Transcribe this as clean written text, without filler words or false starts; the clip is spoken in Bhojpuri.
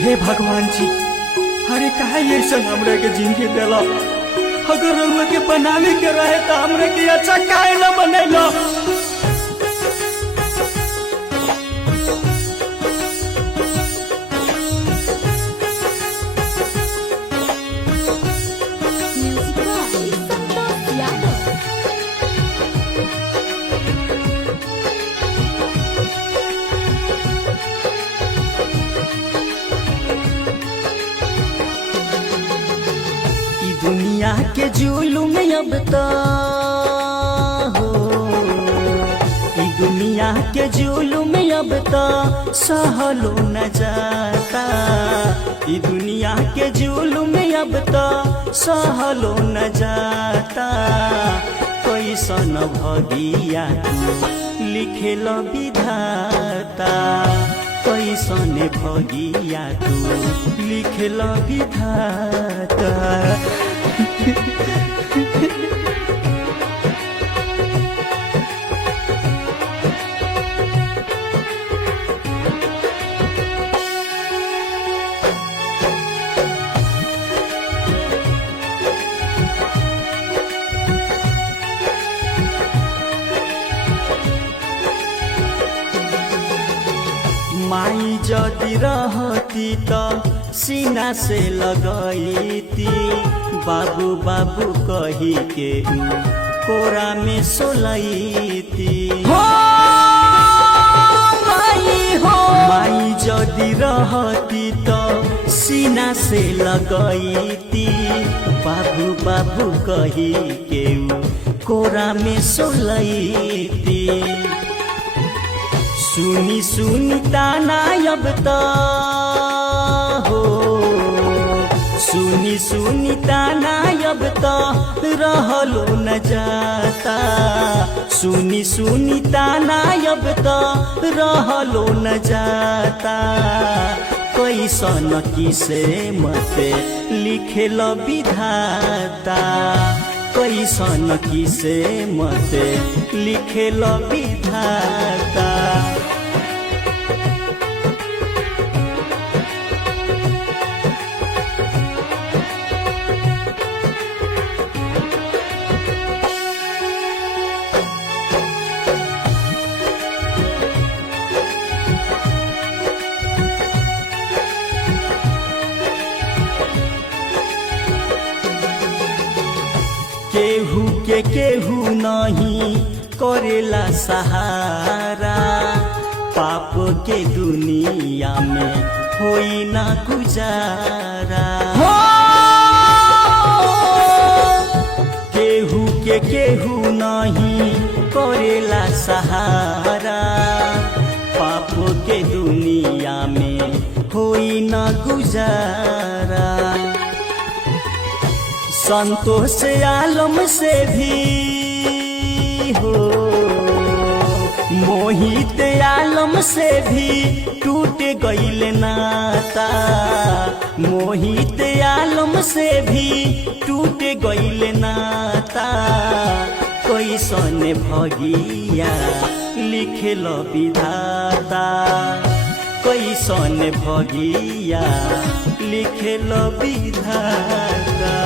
हे भगवान जी, अरे काहे ऐसा हमरा के जिंदगी देला। अगर रउआ के बनावे के रहे तो हमरा के अच्छा काहे न बनैला। दुनिया के जुलूम अब तो हो, दुनिया के जुलूम अब तो सहलो न जाता। दुनिया के जुलूम अब तो सहलो न जाता। कैसन भगिया लिखेल विधाता, कैसन भगिया तू लिखेल विधाता। माई जदि रहती तो सीना से लगैती। बाबू बाबू कही के कोरा में सोलैती। माई जदि रहती तो सीना से लगैती। बाबू बाबू कही के कोरा में सोलैती। सुनी सुनी ताना अब तो हो, सुनी सुनी ताना अब तो रहलो न जाता। सुनी सुनी ताना अब तो रहलो न जाता। कैसन किसे मते लिखेल विधाता। कैसन किसे मते लिखेल विधाता। केहू के केहू नहीं करेला सहारा। पाप के दुनिया में होई ना गुजारा। केहू के केहू नहीं करेला सहारा। पाप के दुनिया में होई ना गुजारा। संतोष आलम से भी हो, मोहित आलम से भी टूट गईल नाता। मोहित आलम से भी टूट गईल नाता। कैसन भगिया लिखेल विधाता। कैसन भगिया लिखेल विधाता।